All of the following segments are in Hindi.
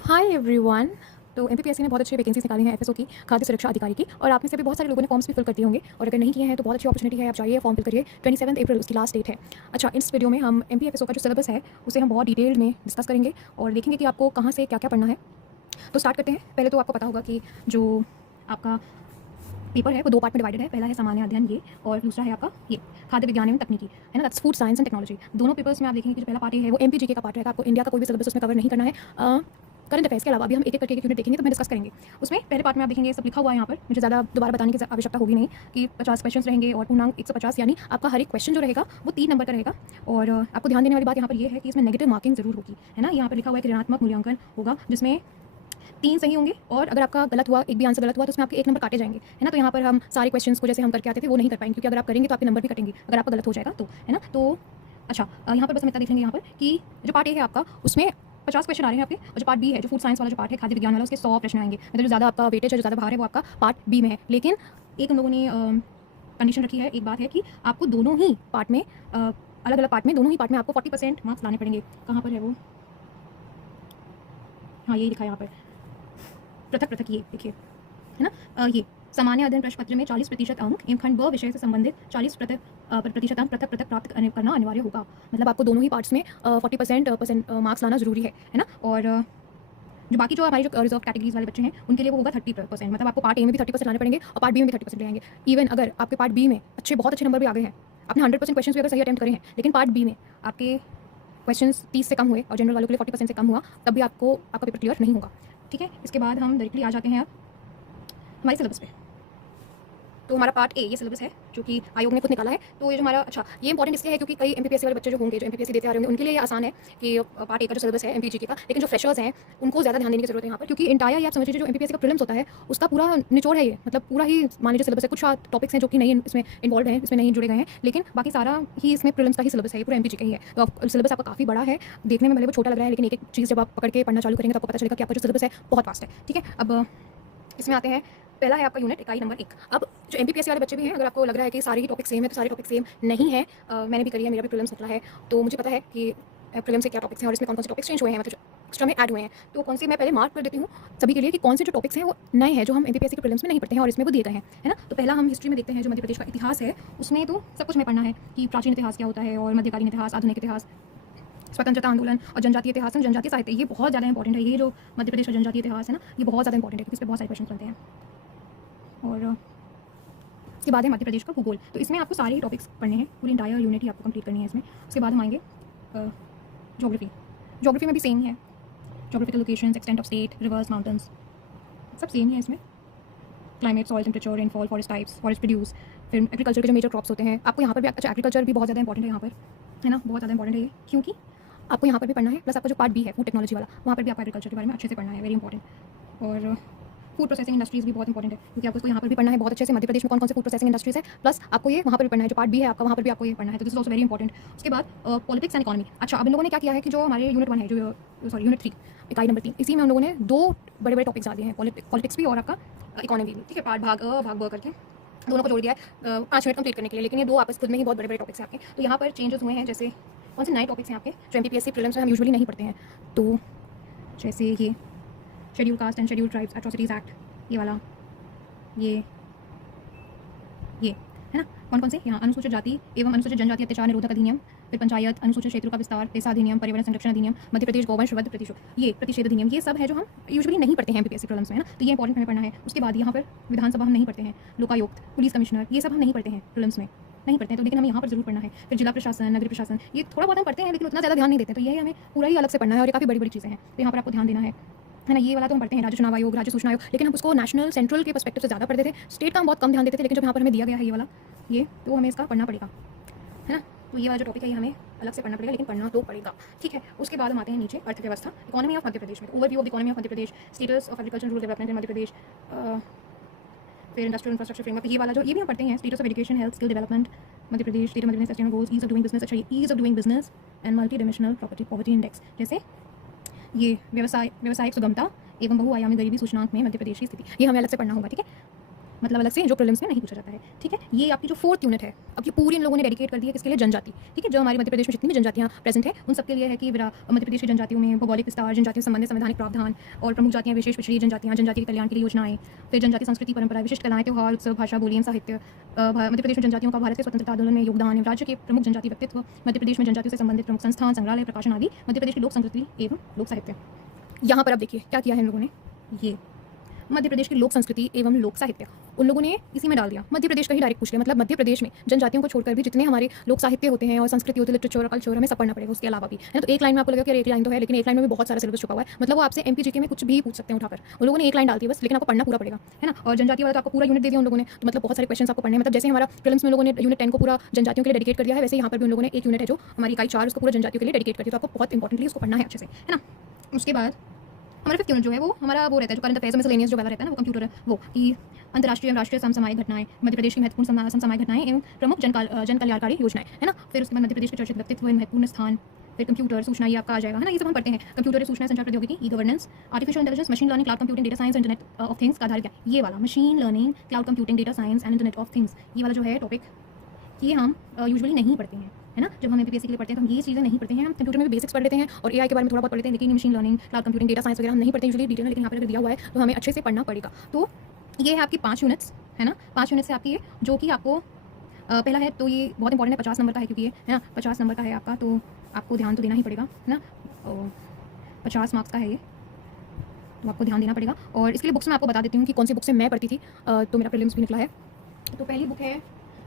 Hi everyone. तो एमपीपीएससी ने बहुत अच्छी वैकेंसीज निकाली हैं एफएसओ की, खाद्य सुरक्षा अधिकारी की। और आप में से भी बहुत सारे लोगों ने फॉर्म्स भी फिल कर दिए होंगे, और अगर नहीं किए हैं तो बहुत अच्छी अपॉर्चुनिटी है, आप जाइए फॉर्म फिल करिए। 27 अप्रैल उसकी लास्ट डेट है। अच्छा, इस वीडियो में हम एमपीएफएसओ का जो सिलेबस है उसे हम बहुत डिटेल में डिस्कस करेंगे और देखेंगे कि आपको कहाँ से क्या क्या पढ़ना है। तो स्टार्ट करते हैं। पहले तो आपको पता होगा कि जो आपका पेपर है वो 2 पार्ट में डिवाइडेड है। पहला है सामान्य अध्ययन ये, और दूसरा है आपका ये खाद्य विज्ञान एवं तकनीकी, है ना, that's food science and technology. दोनों पेपर्स में आप देखेंगे कि जो पहला पार्ट है वो एमपीजीके का पार्ट रहेगा। आपको इंडिया का कोई भी सिलेबस उसमें कवर नहीं करना है। करंट अफेयर्स के अलावा अभी हम एक एक करके यूनिट देखेंगे, तो मैं डिस्कस करेंगे। उसमें पहले पार्ट में आप देखेंगे सब लिखा हुआ है यहाँ पर, मुझे ज़्यादा दोबारा बताने की आवश्यकता होगी नहीं, कि 50 क्वेश्चन रहेंगे और पूर्णांक 150, यानी आपका हर एक क्वेश्चन जो रहेगा वो 3 नंबर का रहेगा। और आपको ध्यान देने वाली बात यहाँ पर ये है कि इसमें नेगेटिव मार्किंग जरूर होगी, है ना। यहाँ पर लिखा हुआ है कि ऋणात्मक मूल्यांकन होगा, जिसमें 3 सही होंगे, और अगर आपका गलत हुआ, एक भी आंसर गलत हुआ, तो उसमें आपके 1 नंबर काटे जाएंगे, है ना। तो यहाँ पर हम सारे क्वेश्चंस को जैसे हम करके आते थे वो नहीं कर पाएंगे, क्योंकि अगर आप करेंगे तो आपके नंबर भी कटेंगे अगर आपका गलत हो जाएगा तो, है ना। तो अच्छा, यहाँ पर बस हम इतना देख लेंगे यहाँ पर कि जो पार्ट ए है आपका उसमें 50 क्वेश्चन आ रहे हैं आपके, और जो पार्ट बी है जो फूड साइंस वाला जो पार्ट है, खाद्य विज्ञान वाला, उसके 100 प्रश्न आएंगे। मतलब जो ज़्यादा आपका वेटेज है, जो ज़्यादा भार है, वो आपका पार्ट बी में है। लेकिन एक हम लोगों ने कंडीशन रखी है, एक बात है कि आपको दोनों ही पार्ट में, अलग अलग पार्ट में, दोनों ही पार्ट में आपको 40% मार्क्स लाने पड़ेंगे। कहाँ पर है वो? हाँ, यही लिखा है यहाँ पर, पृथक पृथक, ये देखिए, है ना। ये सामान्य अध्ययन प्रश्न पत्र में 40% अंक एवं खंड ब विषय से संबंधित 40% अंक पृथक पृथक प्राप्त करना अनिवार्य होगा। मतलब आपको दोनों ही पार्ट्स में 40% मार्क्स लाना जरूरी है ना। और जो बाकी जो हमारी जो रिजर्व कैटेगरीज वाले बच्चे हैं उनके लिए वो होगा 30%। मतलब आपको पार्ट ए में भी 30% लाने पड़ेंगे और पार्ट बी में भी 30% रहेंगे। इवन अगर आपके पार्ट बी में बहुत अच्छे नंबर भी आ गए हैं, आपने 100% क्वेश्चन भी अगर सही अटेम्प्ट करे हैं, लेकिन पार्ट बी में आपके क्वेश्चंस 30 से कम हुए और जनरल वालों के लिए 40% से कम हुआ, तब भी आपको आपका पेपर क्लियर नहीं होगा। ठीक है, इसके बाद हम डायरेक्टली आ जाते हैं अब हमारे सिलेबस पे। तो हमारा पार्ट ए ये सिलेबस है जो कि आयोग ने खुद निकाला है। तो ये जो हमारा, अच्छा, ये इंपॉर्टेंट इसलिए है क्योंकि कई एमपीपीएससी वाले बच्चे जो होंगे, जो एमपीपीएससी देते आ रहे होंगे, उनके लिए ये आसान है कि पार्ट ए का जो सिलेबस है एमपीजीके का। लेकिन जो फ्रेशर्स हैं उनको ज़्यादा ध्यान देने की जरूरत है यहाँ पर, क्योंकि इंटायर ये आप समझ लीजिए जो एमपीपीएससी का प्रीलिम्स होता है उसका पूरा निचोड़ है ये। मतलब पूरा ही मान लीजिए सिलेबस है। कुछ टॉपिक्स हैं जो कि नहीं इसमें इन्वॉल्व हैं, इसमें नहीं जुड़े गए हैं, लेकिन बाकी सारा ही इसमें प्रीलिम्स का ही सिलेबस है, ये पूरा एमपीजीके ही है। तो आप सिलेबस आपका काफ़ी बड़ा है, देखने में भले वो छोटा लग रहा है, लेकिन एक एक चीज़ जब आप पकड़ के पढ़ना चालू करेंगे तो आपको पता चलेगा कि आपका जो सिलेबस है बहुत फास्ट है। ठीक है, अब इसमें आते हैं। पहला है आपका यूनिट इकाई नंबर 1। अब जो एमपीपीएससी वाले बच्चे भी हैं, अगर आपको लग रहा है कि सारे ही टॉपिक सेम है, तो सारे टॉपिक सेम नहीं है। मैंने भी करी है, मेरा भी प्रीलिम्स निकला है, तो मुझे पता है कि प्रीलिम्स से क्या टॉपिक्स हैं और इसमें कौन कौन से टॉपिक्स चेंज हुए हैं, मतलब एक्स्ट्रा में ऐड हुए हैं। तो कौन से मैं पहले मार्क कर देती हूँ सभी के लिए कि कौन से जो टॉपिक्स हैं वो नए हैं, जो हम एमपीपीएससी के प्रीलिम्स में नहीं पढ़ते हैं और इसमें वो दिए गए हैं, है ना। तो पहला हम हिस्ट्री में देखते हैं, जो मध्य प्रदेश का इतिहास है उसमें तो सब कुछ हमें पढ़ना है कि प्राचीन इतिहास क्या होता है, और मध्यकालीन इतिहास, आधुनिक इतिहास, स्वतंत्रता आंदोलन और जनजातीय इतिहास और जनजातीय साहित्य। ये बहुत ज़्यादा इंपॉर्टेंट है, ये जो मध्य प्रदेश का जनजातीय इतिहास है ना, ये बहुत ज़्यादा इंपॉर्टेंट है क्योंकि इस पर बहुत सारे क्वेश्चन बनते हैं। और उसके बाद है मध्य प्रदेश का भूगोल। तो इसमें आपको सारे ही टॉपिक्स पढ़ने हैं, पूरी इंटायर यूनिट ही आपको कंप्लीट करनी है इसमें। उसके बाद हम आएंगे ज्योग्राफी। ज्योग्राफी में भी सेम है, geographical locations, extent of state, reverse, mountains, सब सेम ही है इसमें। Climate, soil temperature, rainfall, forest types, forest produce, फिर एग्रीकल्चर के जो मेजर क्रॉप्स होते हैं आपको यहाँ पर भी। अच्छा, एग्रीकल्चर भी बहुत ज़्यादा इंपॉर्टेंट है यहाँ पर, है ना, बहुत ज़्यादा इंपॉर्टेंट है ये, क्योंकि आपको यहाँ पर भी पढ़ना है। प्लस आपका जो पार्ट बी है फूड टेक्नोलॉजी वाला, वहाँ पर भी आपको एग्रीकल्चर के बारे में अच्छे से पढ़ना है, वेरी इंपॉर्टेंट। और फूड प्रोसेसिंग इंडस्ट्रीज़ भी बहुत इंपॉर्टेंट है, क्योंकि आपको यहाँ पर भी पढ़ना है बहुत अच्छे से, मध्य प्रदेश में कौन कौन से फूड प्रोसेसिंग इंडस्ट्रीज़ है, प्लस आपको ये वहाँ पर भी पढ़ना है। जो पार्ट बी है आपका, वहाँ पर भी आपको ये पढ़ना है, तो this is also very important. उसके बाद पॉलिटिक्स एंड इकोनॉमी। अच्छा, अब इन लोगों ने क्या किया है कि जो हमारे यूनिट 1 है, जो सॉरी यूनिट 3 इकाई नंबर 3, इसी में हम लोगों ने 2 बड़े बड़े टॉपिक्स डाल दिए हैं, पॉलिटिक्स भी और आपका इकोनॉमी भी। ठीक है, पार्ट भाग अ भाग ब करके दोनों को जोड़ दिया है 5 मिनट कंप्लीट करने के लिए। लेकिन ये 2 आपस खुद में ही बहुत बड़े बड़े टॉपिक्स हैं आपके। तो यहाँ पर चेंजेस हुए हैं, जैसे कौन से नए टॉपिक्स हैं आपके जो एमपीपीएससी प्रीलिम्स में हम यूजुअली नहीं पढ़ते हैं। तो जैसे ये schedule caste and schedule tribes atrocities act, ये वाला, ये है ना। कौन कौन से यहाँ, अनुसूचित जाति एवं अनुसूचित जनजाति अत्याचार निरोधक अधिनियम, फिर पंचायत, अनुसूचित क्षेत्रों का विस्तार, पेशा अधिनियम, पर्यावरण संरक्षण अधिनियम, मध्य प्रदेश गौवंश वध ये प्रतिषेध अधिनियम, ये सब है जो हम यूजुअली नहीं पढ़ते हैं एमपीपीएससी प्रीलिम्स में, है ना। तो ये इंपॉर्टेंट हमें पढ़ना है। उसके बाद यहाँ पर विधानसभा हम नहीं पढ़ते हैं, लोकायुक्त, पुलिस कमिश्नर, ये सब हम नहीं पढ़ते हैं प्रीलिम्स में, नहीं पढ़ते हैं, तो लेकिन हमें यहाँ पर जरूर पढ़ना है। फिर जिला प्रशासन, नगरीय प्रशासन, ये थोड़ा बहुत हम पढ़ते हैं लेकिन उतना ज़्यादा ध्यान नहीं देते, तो ये हमें पूरा ही अलग से पढ़ना है और ये काफ़ी बड़ी बड़ी चीज़ें हैं, तो यहाँ पर आपको ध्यान देना है ना। ये वाला तो हम पढ़ते हैं, राज्य चुनाव आयोग, राज्य सूचना आयोग, लेकिन हम उसको नेशनल सेंट्रल के पर्सपेक्टिव से ज़्यादा पढ़ते थे, स्टेट का हम बहुत कम ध्यान देते थे। लेकिन जब यहाँ पर हमें दिया गया है ये वाला, ये तो हमें इसका पढ़ना पड़ेगा, है ना। तो ये वाला जो टॉपिक है ये हमें अलग से पढ़ना पड़ेगा, लेकिन पढ़ना तो पड़ेगा। ठीक है, उसके बाद हम आते हैं नीचे अर्थव्यवस्था, इकोनॉमी ऑफ मध्य प्रदेश में, overview of economy of Madhya Pradesh, status of agriculture rural development in Madhya Pradesh, फिर इंडस्ट्रियल इंफ्रास्ट्रक्चर फ्रेमवर्क, ये वाला जो ये भी हम पढ़ते हैं, status of education, health, skill development Madhya Pradesh, state of Madhya Pradesh sustainable goals, ease of doing business. अच्छा, ये ease of doing business and multi dimensional poverty index, जैसे ये व्यवसायिक सुगमता एवं बहुआयामी गरीबी सूचकांक में मध्य प्रदेश की स्थिति, ये हमें अलग से पढ़ना होगा। ठीक है, मतलब अलग से जो प्रीलिम्स में नहीं पूछा जाता है, ठीक है। ये आपकी जो 4th यूनिट है, अब ये पूरी इन लोगों ने डेडिकेट कर दी है किसके लिए, जनजाति, ठीक है। जो हमारे मध्य प्रदेश में जितनी भी जनजातियाँ प्रेजेंट है उन सबके लिए है कि मध्य प्रदेश की जनजातियों में भौगोलिक विस्तार, जनजातियों से संबंधित संवैधानिक प्रावधान और प्रमुख जातियाँ, विशेष पिछड़ी जनजातियाँ, जनजाति के कल्याण के लिए योजनाएं, फिर जनजाति संस्कृति परंपरा, विशिष्ट कलाएं, त्योहार, उत्सव, भाषा, बोली एवं साहित्य, मध्य प्रदेश में जनजातियों का भारत के स्वतंत्रता आंदोलन में योगदान, राज्य के प्रमुख जनजाति व्यक्तित्व, मध्य प्रदेश में जनजातियों से संबंधित प्रमुख संस्थान, संग्रहालय, प्रकाशन आदि, मध्य प्रदेश की लोक संस्कृति एवं लोक साहित्य। यहाँ पर अब देखिए क्या किया है इन लोगों ने, ये मध्य प्रदेश की लोक संस्कृति एवं लोक साहित्य उन लोगों ने इसी में डाल दिया, मध्य प्रदेश का ही डायरेक्ट पूछ लिया। मतलब मध्य प्रदेश में जनजातियों को छोड़कर भी जितने हमारे लोक साहित्य होते हैं और संस्कृति होती है, लिटरेचर और कल्चर, हमें सब पढ़ना पड़ेगा उसके अलावा भी, है ना। तो एक लाइन में आपको लगेगा कि एक लाइन तो है, लेकिन एक लाइन में भी बहुत सारा सिलेबस छुपा हुआ है। मतलब वो आपसे एमपीजीके में कुछ भी पूछ सकते हैं उठाकर, उन लोगों ने एक लाइन डालती है बस, लेकिन आपको पढ़ना पूरा पड़ेगा, है ना। और जनजाति वाला तो आपको पूरा यूनिट दे दिया उन लोगों ने, तो मतलब बहुत सारे क्वेश्चन आपको पढ़ने हैं। मतलब जैसे हमारा प्रीलिम्स में लोगों ने यूनिट 10 को पूरा जनजातियों के लिए डेडिकेट कर दिया है, वैसे यहाँ पर भी उन लोगों ने एक यूनिट है जो हमारी इकाई 4 उसको पूरा जनजातियों के लिए डेडिकेट कर दिया। तो आपको बहुत इंपॉर्टेंटली उसको पढ़ना है अच्छे से, है ना। उसके बाद हमारा 5th यूनिट जो है वो हमारा वो रहता है जो करंट अफेयर्स में मिसलेनियस जो वाला रहता है ना, वो कंप्यूटर है, वो कि अंतर्राष्ट्रीय एवं राष्ट्रीय समसामयिक घटनाएं, मध्य प्रदेश की महत्वपूर्ण समसामयिक घटनाएं एवं प्रमुख जन कल्याणकारी योजनाएं, है ना। फिर उसके बाद मध्य प्रदेश के चर्चित व्यक्तित्व एवं महत्वपूर्ण स्थान, फिर कंप्यूटर सूचना, ये आपका आ जाएगा, है ना। ये सब हम पढ़ते हैं, कंप्यूटर सूचना संचार प्रौद्योगिकी, e governance, artificial intelligence, machine learning, cloud computing, data science, internet of things का आधार क्या है, ये वाला machine learning, cloud computing, data science and internet of things, ये वाला जो है टॉपिक, ये हम यूजुअली नहीं पढ़ते हैं, है ना। जब हम एमपीएससी के लिए पढ़ते हैं तो हम ये चीज़ें नहीं पढ़ते हैं। हम कंप्यूटर में भी बेसिक्स पढ़ लेते हैं और एआई के बारे में थोड़ा बहुत पढ़ लेते हैं, लेकिन machine learning, cloud computing, data science वगैरह हम नहीं पढ़ते यूजुअली डिटेल में। लेकिन यहाँ पर अगर दिया हुआ है तो हमें अच्छे से पढ़ना पड़ेगा। तो ये है आपकी 5 यूनिट्स, है ना। 5 यूनिट से आपकी ये जो कि आपको पहला है तो ये बहुत इंपॉर्टेंट है, 50 नंबर का है, क्योंकि ये है ना 50 नंबर का है आपका, तो आपको ध्यान तो देना ही पड़ेगा, है ना। 50 मार्क्स का है ये, तो आपको ध्यान देना पड़ेगा। और इसके लिए बुक्स मैं आपको बता देती हूँ कि कौन सी बुक से मैं पढ़ती थी, तो मेरा प्रीलिम्स भी निकला है। तो पहली बुक है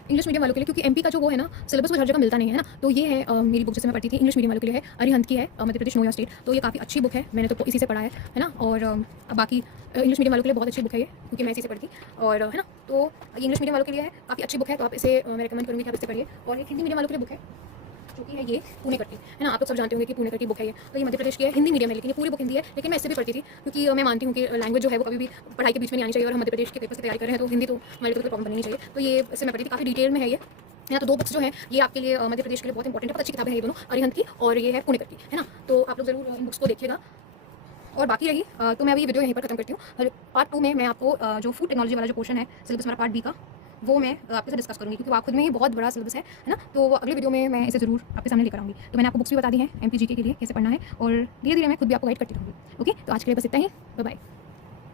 इंग्लिश मीडियम वालों के लिए, क्योंकि एमपी का जो वो है ना सिलेबस वो हर जगह मिलता नहीं है ना। तो ये है मेरी बुक जिससे मैं पढ़ती थी, इंग्लिश मीडियम वालों के लिए है, अरिहंत की है, मध्य प्रदेश नोया स्टेट। तो ये काफ़ी अच्छी बुक है, मैंने तो इसी से पढ़ा है ना। और बाकी इंग्लिश मीडियम वालों के लिए बहुत अच्छी बुक है ये, क्योंकि मैं इसी से पढ़ती, और है ना। तो ये इंग्लिश मीडियम वालों के लिए है, काफ़ी अच्छी बुक है, तो आप इसे मैं रिकमेंड करूँगी कि आप इसे पढ़िए। और एक हिंदी मीडियम वालों के लिए बुक है जो कि है ये पुणेकर की, है ना। आप लोग सब जानते होंगे कि पुणेकर की बुक है ये, तो ये मध्य प्रदेश की है, हिंदी मीडियम है, लेकिन ये पूरी बुक हिंदी है। लेकिन मैं इससे भी पढ़ती थी, क्योंकि मैं मानती हूँ कि लैंग्वेज जो है वो कभी भी पढ़ाई के बीच में नहीं आनी चाहिए, और हम मध्य प्रदेश के पेपर से तैयारी कर रहे हैं तो हिंदी तो हमारे लिए कोई प्रॉब्लम नहीं चाहिए। तो ये इससे मैं पढ़ी थी, काफ़ी डिटेल में है ये, है ना। तो 2 बुक्स जो हैं ये आपके लिए मध्य प्रदेश के लिए बहुत इंपॉर्टेंट है, बहुत अच्छी किताबें हैं ये दोनों, अरिहंत की और ये है पुणेकर की, है ना। तो आप लोग जरूर इन बुक्स को देखिएगा। और बाकी रही तो मैं अभी वीडियो यहीं पर खत्म करती हूँ। पार्ट 2 में मैं आपको जो फूड टेक्नोलॉजी वाला जो पोर्शन है सिलेबस हमारा पार्ट बी का, वो मैं आपके साथ डिस्कस करूँगी, क्योंकि वो खुद में ही बहुत बड़ा सिलेबस है ना। तो अगले वीडियो में मैं इसे ज़रूर आपके सामने लेकर आऊँगी। तो मैंने आपको बुक्स भी बता दी हैं एमपीजीके के लिए कैसे पढ़ना है, और धीरे धीरे मैं खुद भी आपको गाइड करती रहूँगी। ओके, तो आज के लिए बस इतना ही, बाय बाय।